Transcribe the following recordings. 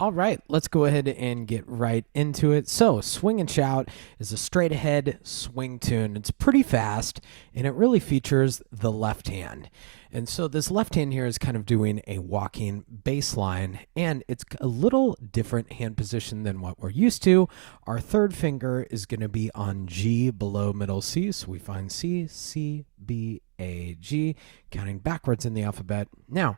All right, let's go ahead and get right into it. So, Swing and Shout is a straight ahead swing tune. It's pretty fast and it really features the left hand. And so, this left hand here is kind of doing a walking bass line, and it's a little different hand position than what we're used to. Our third finger is going to be on G below middle C. So, we find C, C, B, A, G, counting backwards in the alphabet. Now,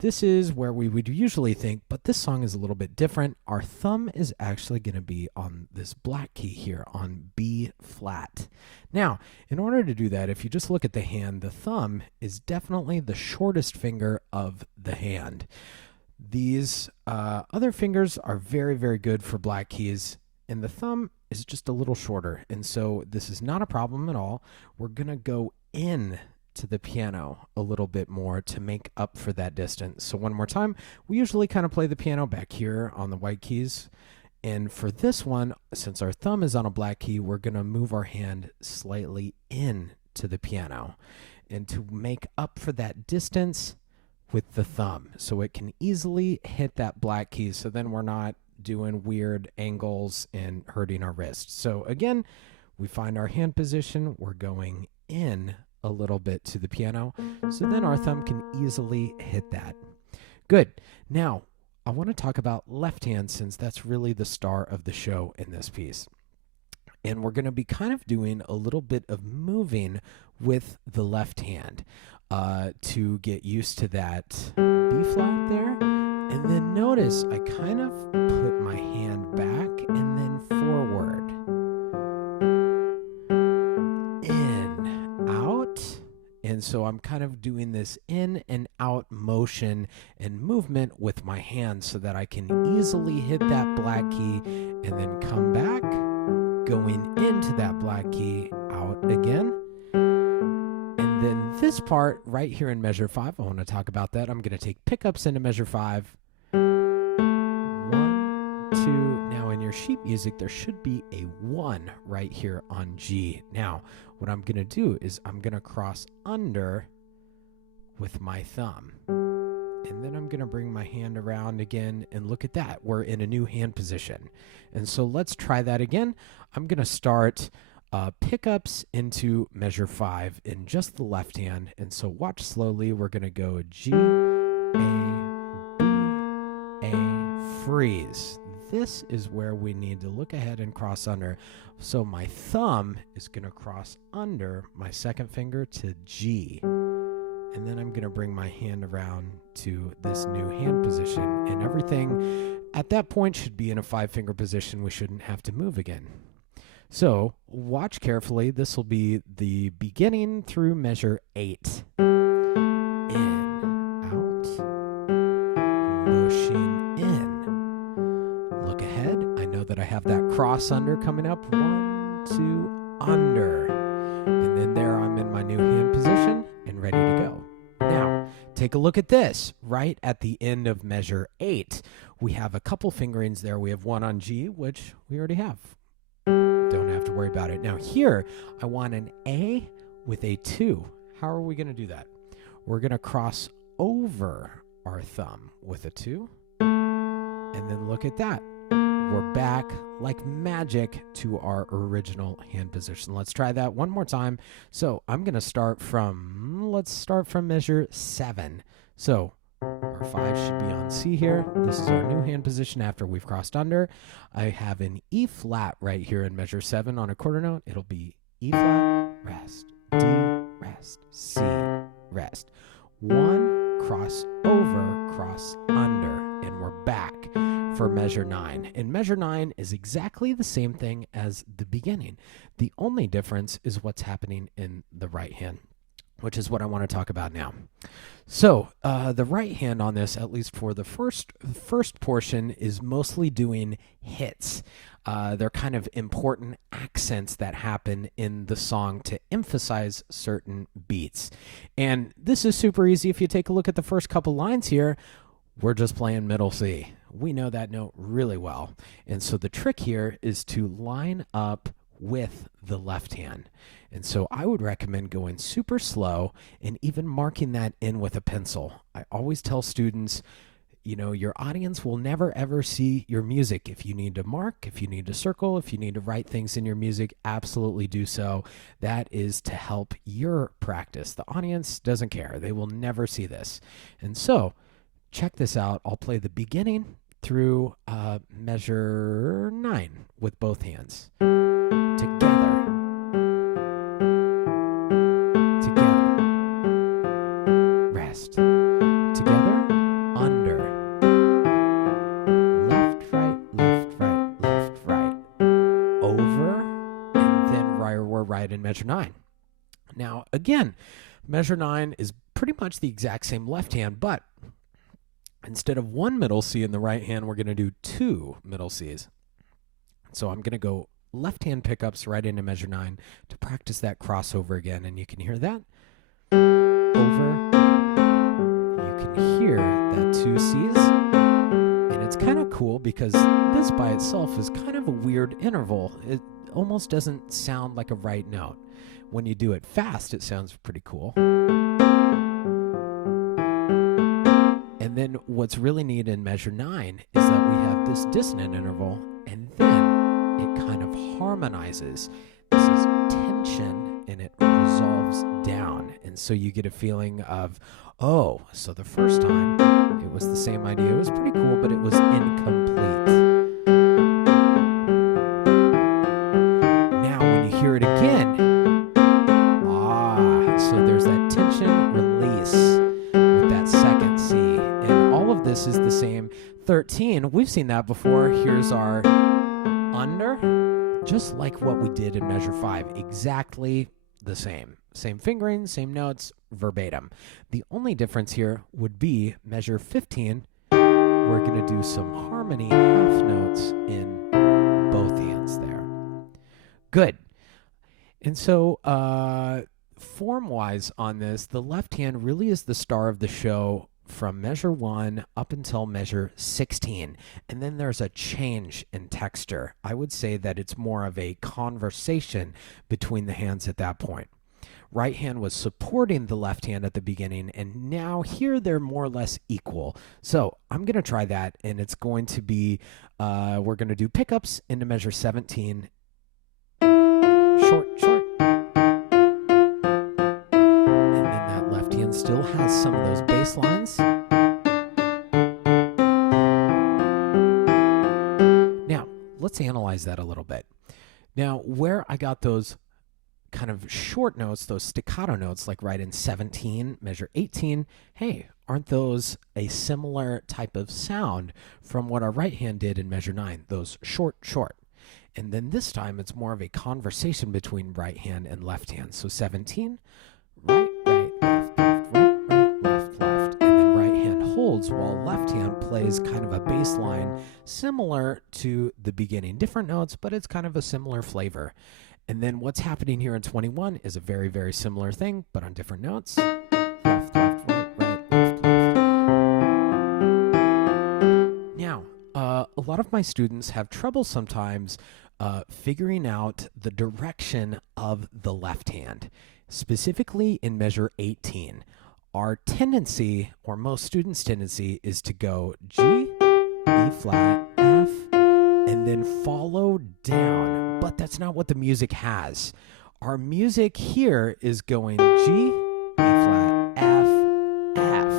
this is where we would usually think, but this song is a little bit different. Our thumb is actually going to be on this black key here on B flat. Now, in order to do that, if you just look at the hand, the thumb is definitely the shortest finger of the hand. These other fingers are very, very good for black keys, and the thumb is just a little shorter. And so this is not a problem at all. We're going to go in to the piano a little bit more to make up for that distance. So one more time, we usually kind of play the piano back here on the white keys. And for this one, since our thumb is on a black key, we're going to move our hand slightly in to the piano and to make up for that distance with the thumb so it can easily hit that black key. So then we're not doing weird angles and hurting our wrist. So again, we find our hand position, we're going in a little bit to the piano, so then our thumb can easily hit that. Good. Now, I want to talk about left hand since that's really the star of the show in this piece. And we're going to be kind of doing a little bit of moving with the left hand to get used to that B flat there. And then notice I kind of put my hand back and then forward. And so I'm kind of doing this in and out motion and movement with my hands so that I can easily hit that black key and then come back, going into that black key, out again. And then this part right here in measure 5, I want to talk about that. I'm going to take pickups into measure 5. 1, 2. Now in your sheet music, there should be a 1 right here on G. Now, what I'm going to do is I'm going to cross under with my thumb. And then I'm going to bring my hand around again, and look at that. We're in a new hand position. And so let's try that again. I'm going to start pickups into measure 5 in just the left hand. And so watch slowly. We're going to go G, A, B, A, freeze. This is where we need to look ahead and cross under. So my thumb is going to cross under my second finger to G. And then I'm going to bring my hand around to this new hand position. And everything at that point should be in a 5-finger position. We shouldn't have to move again. So watch carefully. This will be the beginning through measure 8. In, out, pushing in. Look ahead. I know that I have that cross under coming up. 1, 2, under. And then there I'm in my new hand position and ready to go. Now, take a look at this. Right at the end of measure 8, we have a couple fingerings there. We have 1 on G, which we already have. Don't have to worry about it. Now here, I want an A with a 2. How are we going to do that? We're going to cross over our thumb with a 2. And then look at that. We're back like magic to our original hand position. Let's try that one more time. So I'm going to start from, let's start from measure 7. So our 5 should be on C here. This is our new hand position after we've crossed under. I have an E flat right here in measure 7 on a quarter note. It'll be E flat, rest, D, rest, C, rest. 1, cross over, cross under, and we're back for measure 9. And measure 9 is exactly the same thing as the beginning. The only difference is what's happening in the right hand, which is what I want to talk about now. So the right hand on this, at least for the first portion, is mostly doing hits. They're kind of important accents that happen in the song to emphasize certain beats. And this is super easy. If you take a look at the first couple lines here, we're just playing middle C. We know that note really well. And so the trick here is to line up with the left hand. And so I would recommend going super slow and even marking that in with a pencil. I always tell students, your audience will never ever see your music. If you need to mark, if you need to circle, if you need to write things in your music, absolutely do so. That is to help your practice. The audience doesn't care. They will never see this. And so check this out. I'll play the beginning through measure 9 with both hands. Together. Together. Rest. Together. Under. Left, right, left, right, left, right. Over. And then we're right in measure 9. Now, again, measure 9 is pretty much the exact same left hand, but instead of one middle C in the right hand, we're going to do 2 middle Cs. So I'm going to go left hand pickups right into measure 9 to practice that crossover again. And you can hear that. Over. You can hear that 2 Cs. And it's kind of cool because this by itself is kind of a weird interval. It almost doesn't sound like a right note. When you do it fast, it sounds pretty cool. And then what's really neat in measure 9 is that we have this dissonant interval, and then it kind of harmonizes. This is tension, and it resolves down. And so you get a feeling of, oh, so the first time it was the same idea. It was pretty cool, but it was incomplete. Now, when you hear it again, so there's that tension release with that second C. This is the same 13. We've seen that before. Here's our under, just like what we did in measure 5. Exactly the same. Same fingering, same notes, verbatim. The only difference here would be measure 15. We're going to do some harmony half notes in both hands there. Good. And so form-wise on this, the left hand really is the star of the show from measure 1 up until measure 16. And then there's a change in texture. I would say that it's more of a conversation between the hands at that point. Right hand was supporting the left hand at the beginning, and now here they're more or less equal. So I'm going to try that, and it's going to be, we're going to do pickups into measure 17. Short, short. Still has some of those bass lines. Now, let's analyze that a little bit. Now, where I got those kind of short notes, those staccato notes, like right in 17, measure 18, hey, aren't those a similar type of sound from what our right hand did in measure 9, those short, short? And then this time, it's more of a conversation between right hand and left hand. So 17, right, right, left, and then right hand holds while left hand plays kind of a bass line similar to the beginning. Different notes, but it's kind of a similar flavor. And then what's happening here in 21 is a very, very similar thing, but on different notes. Left, left, right, right, left, left. Now, a lot of my students have trouble sometimes figuring out the direction of the left hand, specifically in measure 18. Our tendency, or most students' tendency, is to go G, E flat, F, and then follow down. But that's not what the music has. Our music here is going G, E flat, F, F.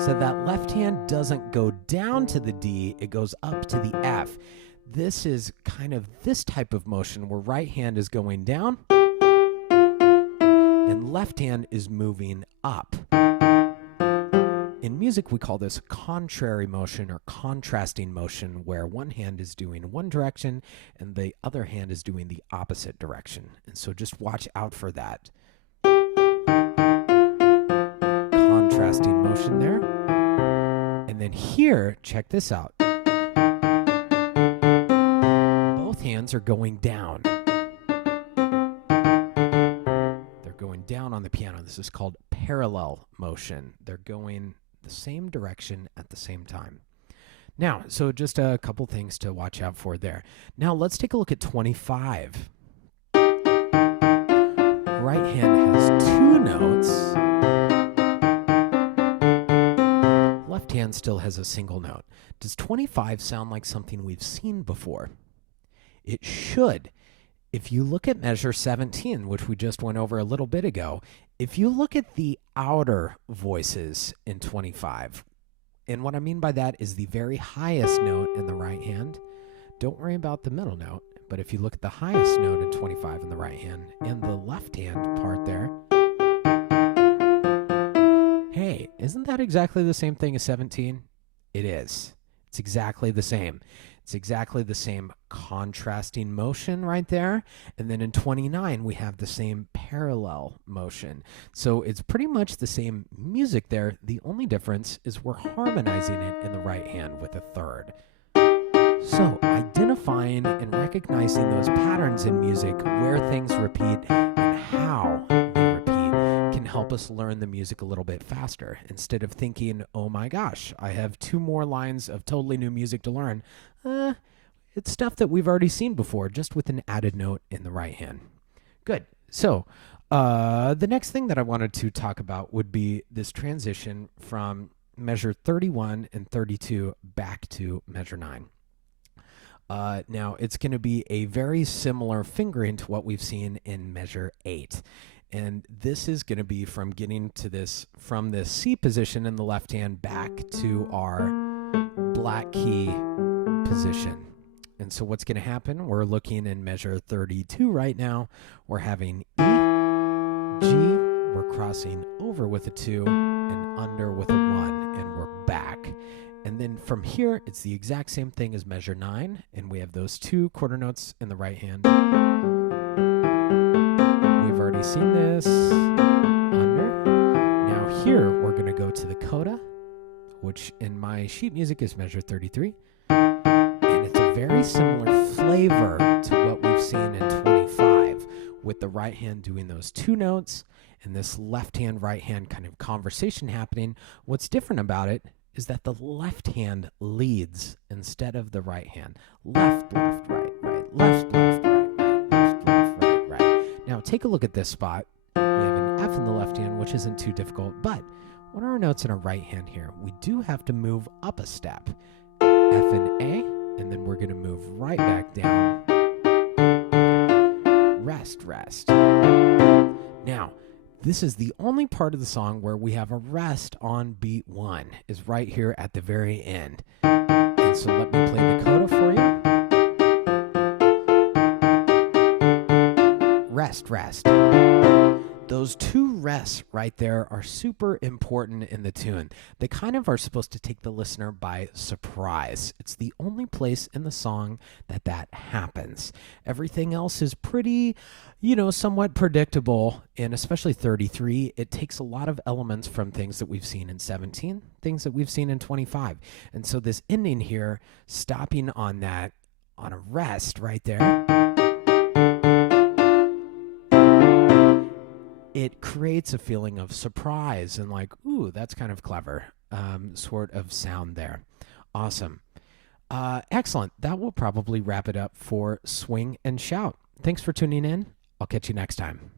So that left hand doesn't go down to the D, it goes up to the F. This is kind of this type of motion where right hand is going down and left hand is moving up. In music, we call this contrary motion or contrasting motion, where one hand is doing one direction and the other hand is doing the opposite direction. And so just watch out for that. Contrasting motion there. And then here, check this out. Both hands are going down. They're going down on the piano. This is called parallel motion. They're going the same direction at the same time. Now, so just a couple things to watch out for there. Now, let's take a look at 25. Right hand has two notes. Left left hand still has a single note. Does 25 sound like something we've seen before? It should. If you look at measure 17, which we just went over a little bit ago, if you look at the outer voices in 25, and what I mean by that is the very highest note in the right hand, don't worry about the middle note, but if you look at the highest note in 25 in the right hand and the left hand part there, hey, isn't that exactly the same thing as 17? It is. It's exactly the same. It's exactly the same contrasting motion right there. And then in 29, we have the same parallel motion. So it's pretty much the same music there. The only difference is we're harmonizing it in the right hand with a third. So identifying and recognizing those patterns in music, where things repeat and how they repeat, can help us learn the music a little bit faster. Instead of thinking, oh my gosh, I have 2 more lines of totally new music to learn. It's stuff that we've already seen before, just with an added note in the right hand. Good. So the next thing that I wanted to talk about would be this transition from measure 31 and 32 back to measure 9. Now, it's going to be a very similar fingering to what we've seen in measure 8. And this is going to be from getting to this, from the C position in the left hand back to our black key position. And so what's going to happen, we're looking in measure 32 right now. We're having E, G, we're crossing over with a 2 and under with a 1, and we're back. And then from here, it's the exact same thing as measure 9, and we have those 2 quarter notes in the right hand. We've already seen this. Under. Now here, we're going to go to the coda, which in my sheet music is measure 33. And it's a very similar flavor to what we've seen in 25, with the right hand doing those 2 notes and this left hand, right hand kind of conversation happening. What's different about it is that the left hand leads instead of the right hand. Left, left, right, right, left, left, right, right, left, left, right, right. Now take a look at this spot. We have an F in the left hand, which isn't too difficult, but what are our notes in our right hand here? We do have to move up a step. F and A, and then we're going to move right back down. Rest, rest. Now, this is the only part of the song where we have a rest on beat 1, is right here at the very end. And so let me play the coda for you. Rest, rest. Those 2 rests right there are super important in the tune. They kind of are supposed to take the listener by surprise. It's the only place in the song that happens. Everything else is pretty, somewhat predictable, and especially 33, it takes a lot of elements from things that we've seen in 17, things that we've seen in 25. And so this ending here, stopping on that, on a rest right there, it creates a feeling of surprise and like, ooh, that's kind of clever, sort of sound there. Awesome. Excellent. That will probably wrap it up for Swing and Shout. Thanks for tuning in. I'll catch you next time.